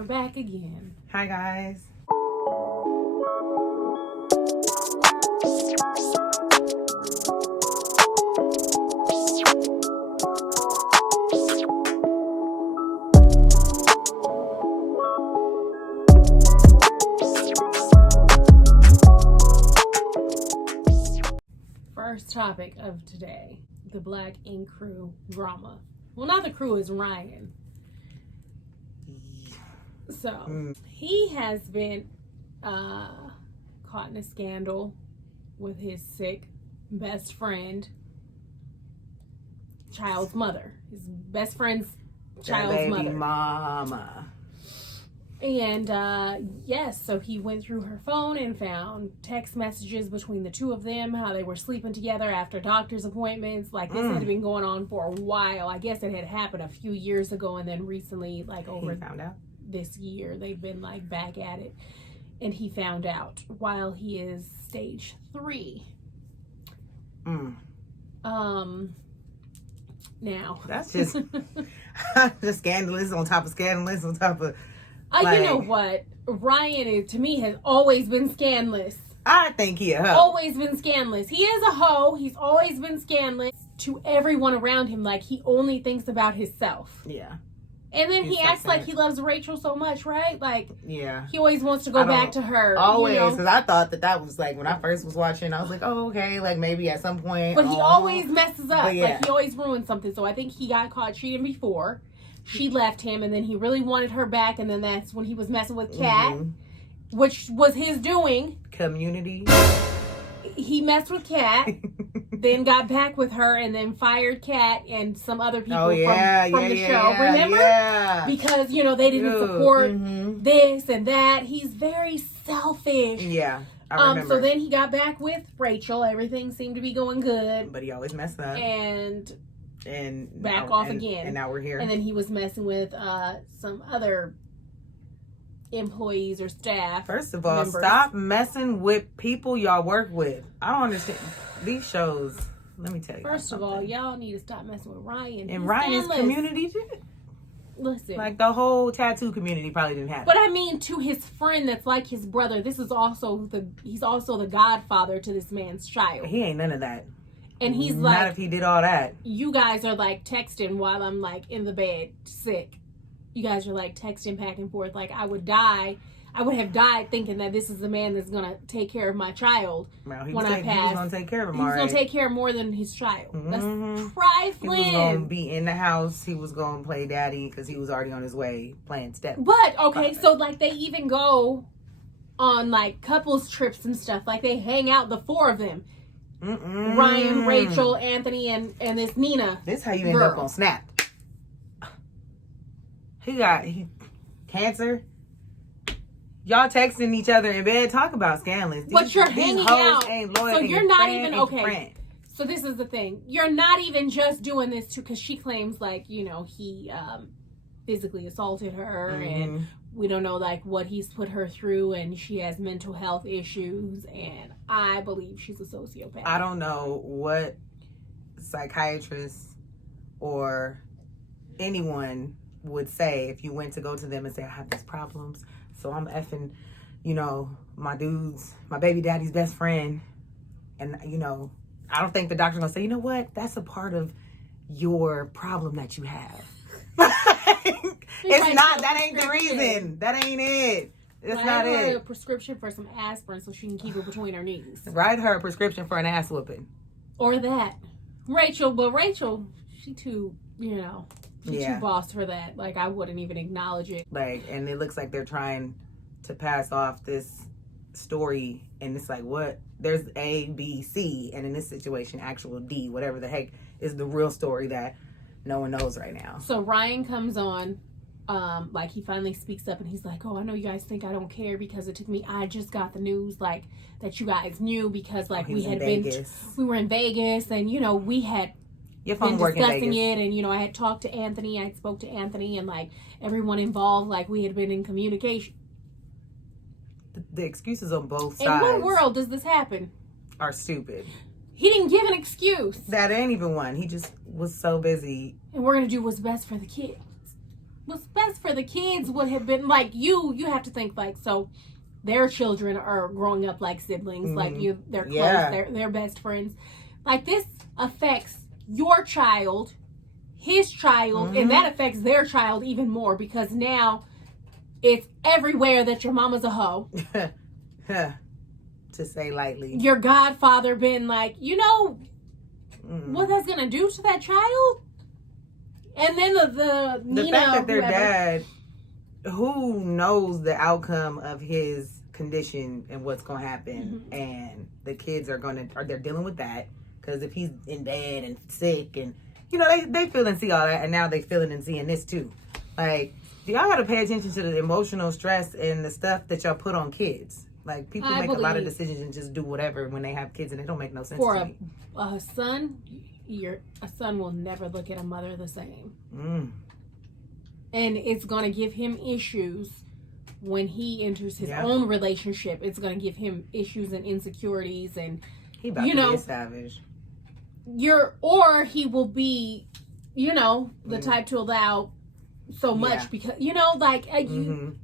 We're back again. Hi, guys. First topic of today, the Black Ink Crew drama. Well, not the crew, is Ryan. So, he has been caught in a scandal with his sick best friend, child's mother. His best friend's child's baby mother. Mama. And yes, so he went through her phone and found text messages between the two of them, how they were sleeping together after doctor's appointments. Like, this had been going on for a while. I guess it had happened a few years ago, and then recently, like over He found out this year, they've been like back at it. And he found out while he is stage 3. Now that's just just scandalous on top of scandalous on top of. you know what? Ryan is, to me, has always been scandalous. I think he a hoe. Always been scandalous. He is a hoe. He's always been scandalous to everyone around him. Like, he only thinks about himself. Yeah. And then He's he acts like he loves Rachel so much, right? Like, yeah. he always wants to go back to her. Always, you know? because I thought that was like, when I first was watching, I was like, oh, okay, like maybe at some point. But he always messes up. Yeah. Like, he always ruins something. So I think he got caught cheating before. She left him, and then he really wanted her back, and then that's when he was messing with Kat, which was his doing. Community. He messed with Kat, then got back with her, and then fired Kat and some other people from the show. Remember? Yeah. Because, you know, they didn't support this and that. He's very selfish. Yeah, I remember. So then he got back with Rachel. Everything seemed to be going good. But he always messed up. And back now, off again. And now we're here. And then he was messing with some other employees or staff. First of all, members. Stop messing with people y'all work with. I don't understand these shows. Let me tell you. First of all, y'all need to stop messing with Ryan. And Ryan's community, listen, like the whole tattoo community probably didn't have it. But I mean, to his friend that's like his brother, he's also the godfather to this man's child. He ain't none of that. And he's not like, if he did all that. You guys are like texting while I'm like in the bed sick. You guys are like texting back and forth. Like, I would have died thinking that this is the man that's gonna take care of my child Well, when I pass. He was gonna take care of him. He's gonna take care more than his child. That's trifling. He was gonna be in the house. He was gonna play daddy because he was already on his way playing step. But okay, so like they even go on like couples trips and stuff. Like they hang out, the 4 of them. Ryan, Rachel, Anthony, and this Nina. This how you end up on Snap. He got cancer. Y'all texting each other in bed, talk about scandalous. But you're hanging out, so you're not even okay. Friend. So this is the thing: you're not even just doing this because she claims like, you know, he physically assaulted her, and we don't know like what he's put her through, and she has mental health issues, and I believe she's a sociopath. I don't know what psychiatrist or anyone would say if you went to go to them and say, I have these problems, so I'm effing, you know, my baby daddy's best friend, and you know, I don't think the doctor's gonna say, you know what, that's a part of your problem that you have. It's not. That ain't the reason. That ain't it. It's not it. Write her a prescription for some aspirin so she can keep it between her knees. Write her a prescription for an ass whooping. Or that. Rachel, she too, you know, she's too boss for that. Like, I wouldn't even acknowledge it. Like, and it looks like they're trying to pass off this story, and it's like, what? There's A, B, C, and in this situation, actual D, whatever the heck, is the real story that no one knows right now. So Ryan comes on, like he finally speaks up and he's like, oh, I know you guys think I don't care because it took me, I just got the news like that you guys knew because like we were in Vegas and you know, we had been discussing it, and you know, I had talked to Anthony, I spoke to Anthony, and like everyone involved, like we had been in communication. The excuses on both sides. In what world does this happen? Are stupid. He didn't give an excuse. That ain't even one. He just was so busy. And we're going to do what's best for the kids. what's best for the kids would have been like you have to think like, so their children are growing up like siblings, like they're close, they're best friends. Like this affects your child, his child, and that affects their child even more because now it's everywhere that your mama's a hoe. To say lightly. Your godfather been like, what that's gonna do to that child? And then the Nina, fact that their whoever, dad, who knows the outcome of his condition and what's gonna happen, and the kids they're dealing with that because if he's in bed and sick and they feel and see all that, and now they feeling and seeing this too. Like, y'all gotta pay attention to the emotional stress and the stuff that y'all put on kids. Like, people make a lot of decisions and just do whatever when they have kids, and it don't make no sense to me. For a son, a son will never look at a mother the same. And it's going to give him issues when he enters his own relationship. It's going to give him issues and insecurities, and he about to be a savage. Or he will be, the type to allow so much because you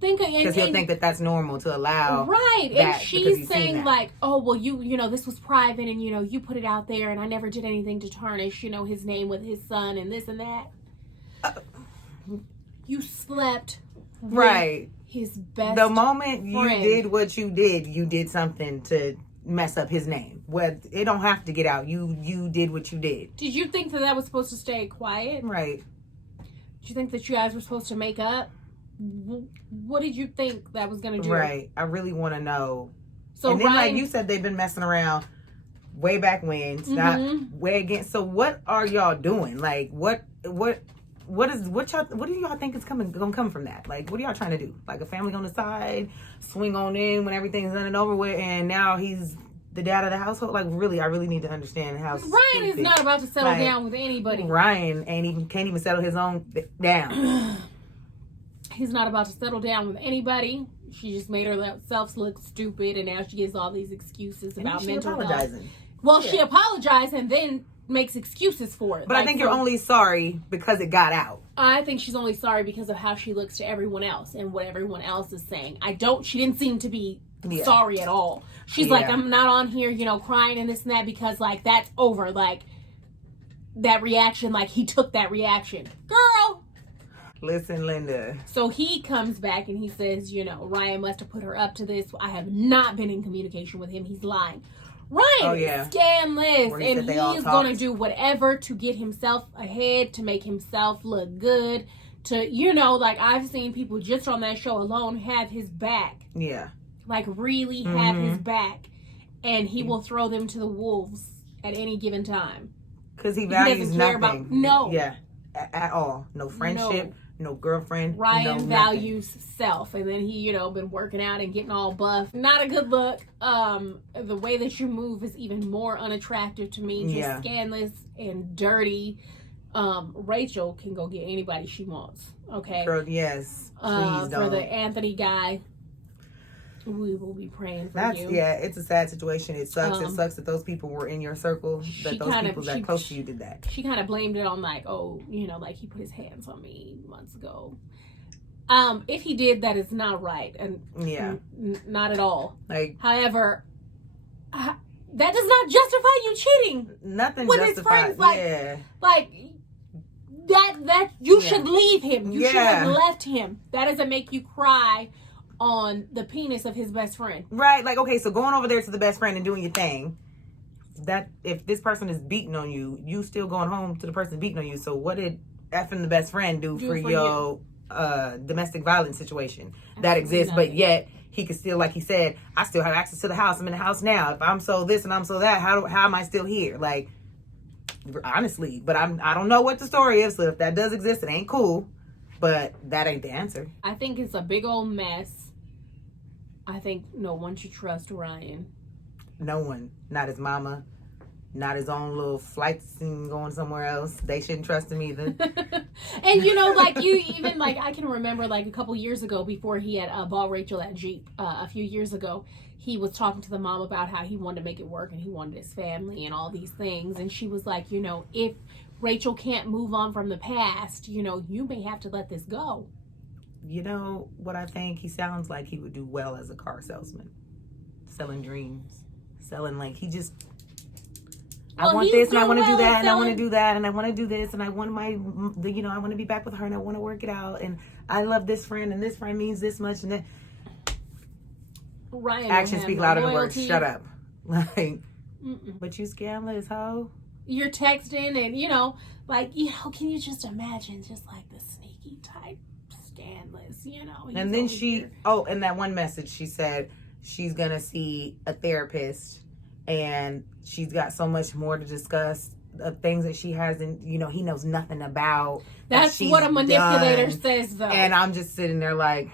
think because he'll think that that's normal to allow and she's saying like, oh well, this was private and you put it out there and I never did anything to tarnish his name with his son and this and that. You slept with his best the moment friend. You did what you did something to mess up his name. Well, it don't have to get out. You did what you did. Did you think that was supposed to stay quiet? Right. Do you think that you guys were supposed to make up? What did you think that was going to do? Right. I really want to know. So and then, like you said, they've been messing around way back when. Stop. Way again. So what are y'all doing? Like, what do y'all think is gonna come from that? Like, what are y'all trying to do? Like a family on the side, swing on in when everything's done and over with, and now he's the dad of the household? Like, really, I really need to understand how Ryan is not about to settle down with anybody. Ryan can't even settle his own down. He's not about to settle down with anybody. She just made herself look stupid, and now she gives all these excuses about mental health. Well, she apologized and then makes excuses for it. But I think you're only sorry because it got out. I think she's only sorry because of how she looks to everyone else and what everyone else is saying. She didn't seem to be sorry at all. She's like, I'm not on here, crying and this and that because, like, that's over. Like, that reaction, like, he took that reaction. Girl! Listen, Linda. So he comes back and he says, Ryan must have put her up to this. I have not been in communication with him. He's lying. Ryan is scandalous, and he is going to do whatever to get himself ahead, to make himself look good, like I've seen people just on that show alone have his back. Yeah. Like really have his back, and he will throw them to the wolves at any given time. Because he values nothing. Yeah, at all. No friendship. No girlfriend. Ryan values self, and then he, been working out and getting all buff. Not a good look. The way that you move is even more unattractive to me. Just scandalous and dirty. Rachel can go get anybody she wants. Okay. Girl, yes. Please don't. For the Anthony guy, we will be praying for you. Yeah, it's a sad situation. It sucks. It sucks that those people were in your circle, that those people that close to you did that. She kind of blamed it on like, like he put his hands on me months ago. If he did, that is not right, and not at all. Like, however, that does not justify you cheating. Nothing with justifies. His friends. Like that you should leave him. You should have left him. That doesn't make you cry on the penis of his best friend. Right. Like, okay, so going over there to the best friend and doing your thing, that if this person is beating on you, you still going home to the person beating on you. So what did effing the best friend do for your domestic violence situation that exists? But yet he could still, like he said, I still have access to the house. I'm in the house now. If I'm so this and I'm so that, how am I still here? Like, honestly, but I don't know what the story is. So if that does exist, it ain't cool. But that ain't the answer. I think it's a big old mess. I think no one should trust Ryan. No one. Not his mama. Not his own little flights and going somewhere else. They shouldn't trust him either. And I can remember like a couple years ago before he had bought Rachel that Jeep a few years ago, he was talking to the mom about how he wanted to make it work and he wanted his family and all these things. And she was like, if Rachel can't move on from the past, you know, you may have to let this go. You know what I think? He sounds like he would do well as a car salesman. Selling dreams. Selling, like, he just... I want this and I want to do that and I want to do that and I want to do this and I want I want to be back with her and I want to work it out and I love this friend and this friend means this much and then Ryan actions speak louder than words. Shut up. Like, but you scandalous, hoe. You're texting and, you know, like, you know, can you just imagine just like the sneaky type scandalous, you know? And then in that one message, she said she's going to see a therapist and she's got so much more to discuss of things that she hasn't, you know, he knows nothing about. That's what a manipulator says, though. And I'm just sitting there like...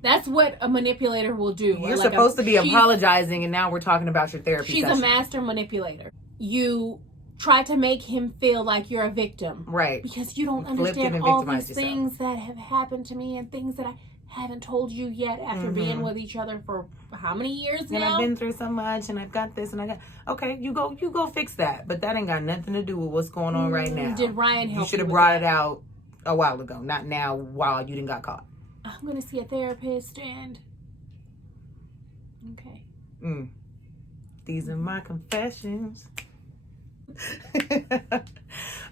That's what a manipulator will do. You're like supposed to be apologizing, and now we're talking about your therapy session. She's a master manipulator. You try to make him feel like you're a victim. Right. Because you don't understand all these things that have happened to me and things that I haven't told you yet after being with each other for how many years now? And I've been through so much and I've got this and I got... Okay, you go fix that. But that ain't got nothing to do with what's going on right now. Did Ryan help you? You should have brought it out a while ago, not now while you didn't got caught. I'm going to see a therapist and... Okay. These are my confessions.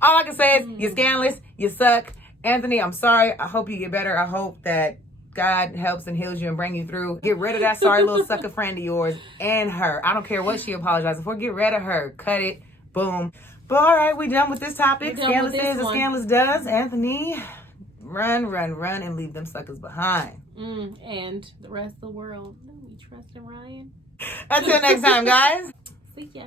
All I can say is you're scandalous, you suck. Anthony, I'm sorry. I hope you get better. I hope that God helps and heals you and bring you through. Get rid of that sorry little sucker friend of yours and her. I don't care what she apologizes for. Get rid of her. Cut it. Boom. But all right, we done with this topic. Scandalous is as scandalous does. Anthony, run, and leave them suckers behind. And the rest of the world. No, we trust in Ryan. Until next time, guys. See ya.